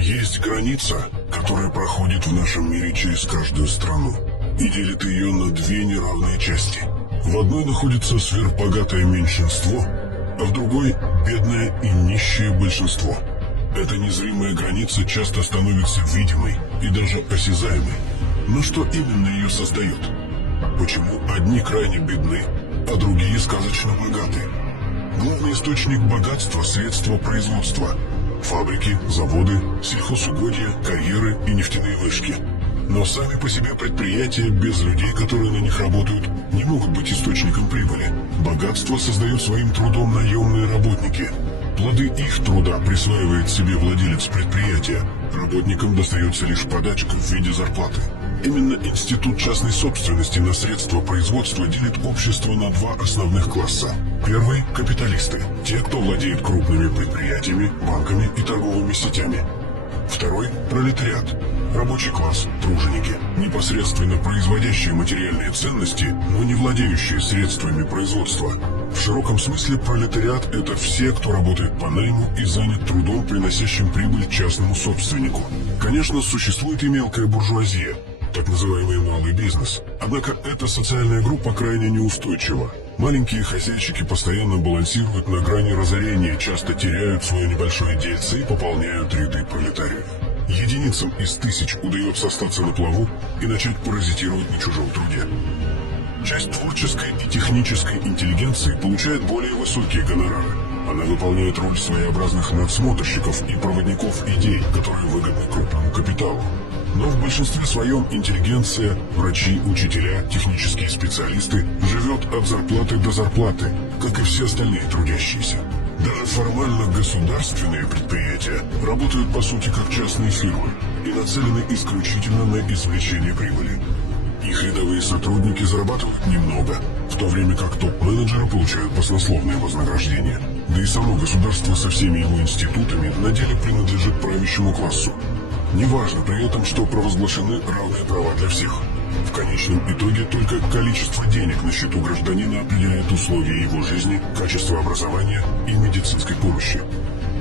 Есть граница, которая проходит в нашем мире через каждую страну и делит ее на две неравные части. В одной находится сверхбогатое меньшинство, а в другой – бедное и нищее большинство. Эта незримая граница часто становится видимой и даже осязаемой. Но что именно ее создает? Почему одни крайне бедны, а другие сказочно богаты? Главный источник богатства – средства производства. Фабрики, заводы, сельхозугодья, карьеры и нефтяные вышки. Но сами по себе предприятия без людей, которые на них работают, не могут быть источником прибыли. Богатство создают своим трудом наемные работники. Плоды их труда присваивает себе владелец предприятия. Работникам достается лишь подачка в виде зарплаты. Именно институт частной собственности на средства производства делит общество на два основных класса. Первый – капиталисты, те, кто владеет крупными предприятиями, банками и торговыми сетями. Второй – пролетариат, рабочий класс, труженики, непосредственно производящие материальные ценности, но не владеющие средствами производства. В широком смысле пролетариат – это все, кто работает по найму и занят трудом, приносящим прибыль частному собственнику. Конечно, существует и мелкая буржуазия, так называемый малый бизнес. Однако эта социальная группа крайне неустойчива. Маленькие хозяйчики постоянно балансируют на грани разорения, часто теряют свое небольшое дельце и пополняют ряды пролетариев. Единицам из тысяч удается остаться на плаву и начать паразитировать на чужом труде. Часть творческой и технической интеллигенции получает более высокие гонорары. Она выполняет роль своеобразных надсмотрщиков и проводников идей, которые выгодны крупному капиталу. Но в большинстве своем интеллигенция, врачи, учителя, технические специалисты живет от зарплаты до зарплаты, как и все остальные трудящиеся. Даже формально государственные предприятия работают по сути как частные фирмы и нацелены исключительно на извлечение прибыли. Их рядовые сотрудники зарабатывают немного, в то время как топ-менеджеры получают баснословное вознаграждение. Да и само государство со всеми его институтами на деле принадлежит правящему классу. Неважно при этом, что провозглашены равные права для всех. В конечном итоге только количество денег на счету гражданина определяет условия его жизни, качество образования и медицинской помощи.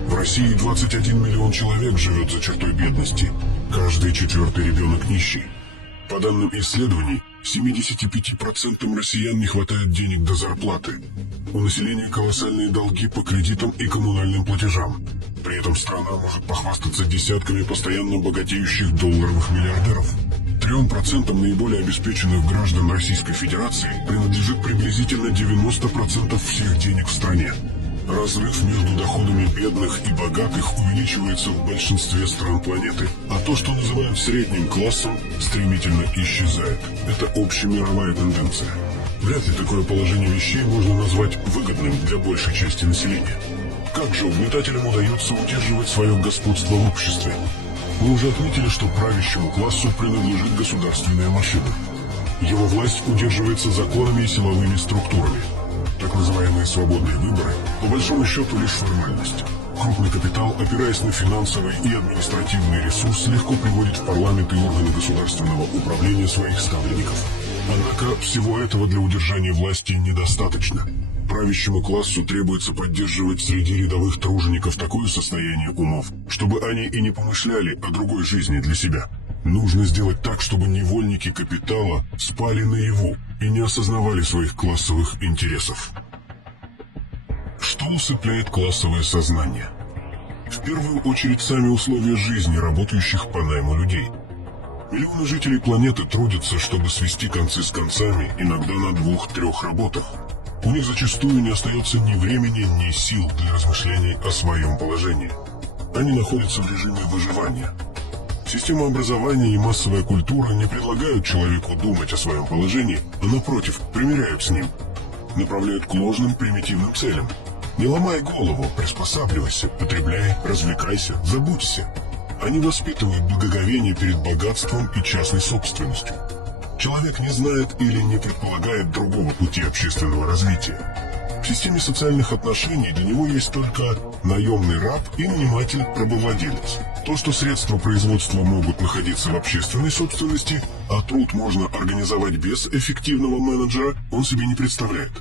В России 21 миллион человек живет за чертой бедности. Каждый четвертый ребенок нищий. По данным исследований, 75% россиян не хватает денег до зарплаты. У населения колоссальные долги по кредитам и коммунальным платежам. При этом страна может похвастаться десятками постоянно богатеющих долларовых миллиардеров. 3% наиболее обеспеченных граждан Российской Федерации принадлежит приблизительно 90% всех денег в стране. Разрыв между доходами бедных и богатых увеличивается в большинстве стран планеты, а то, что называют средним классом, стремительно исчезает. Это общемировая тенденция. Вряд ли такое положение вещей можно назвать выгодным для большей части населения. Как же угнетателям удается удерживать свое господство в обществе? Мы уже отметили, что правящему классу принадлежит государственная машина. Его власть удерживается законами и силовыми структурами. Так называемые свободные выборы, по большому счету, лишь формальность. Крупный капитал, опираясь на финансовый и административный ресурс, легко приводит в парламент и органы государственного управления своих ставленников. Однако всего этого для удержания власти недостаточно. Правящему классу требуется поддерживать среди рядовых тружеников такое состояние умов, чтобы они и не помышляли о другой жизни для себя. Нужно сделать так, чтобы невольники капитала спали наяву и не осознавали своих классовых интересов. Что усыпляет классовое сознание? В первую очередь сами условия жизни работающих по найму людей. Миллионы жителей планеты трудятся, чтобы свести концы с концами, иногда на 2-3 работах. У них зачастую не остается ни времени, ни сил для размышлений о своем положении. Они находятся в режиме выживания. Система образования и массовая культура не предлагают человеку думать о своем положении, а напротив, примиряют с ним. Направляют к ложным примитивным целям. Не ломай голову, приспосабливайся, потребляй, развлекайся, забудься. Они воспитывают благоговение перед богатством и частной собственностью. Человек не знает или не предполагает другого пути общественного развития. В системе социальных отношений для него есть только наемный раб и наниматель-рабовладелец. То, что средства производства могут находиться в общественной собственности, а труд можно организовать без эффективного менеджера, он себе не представляет.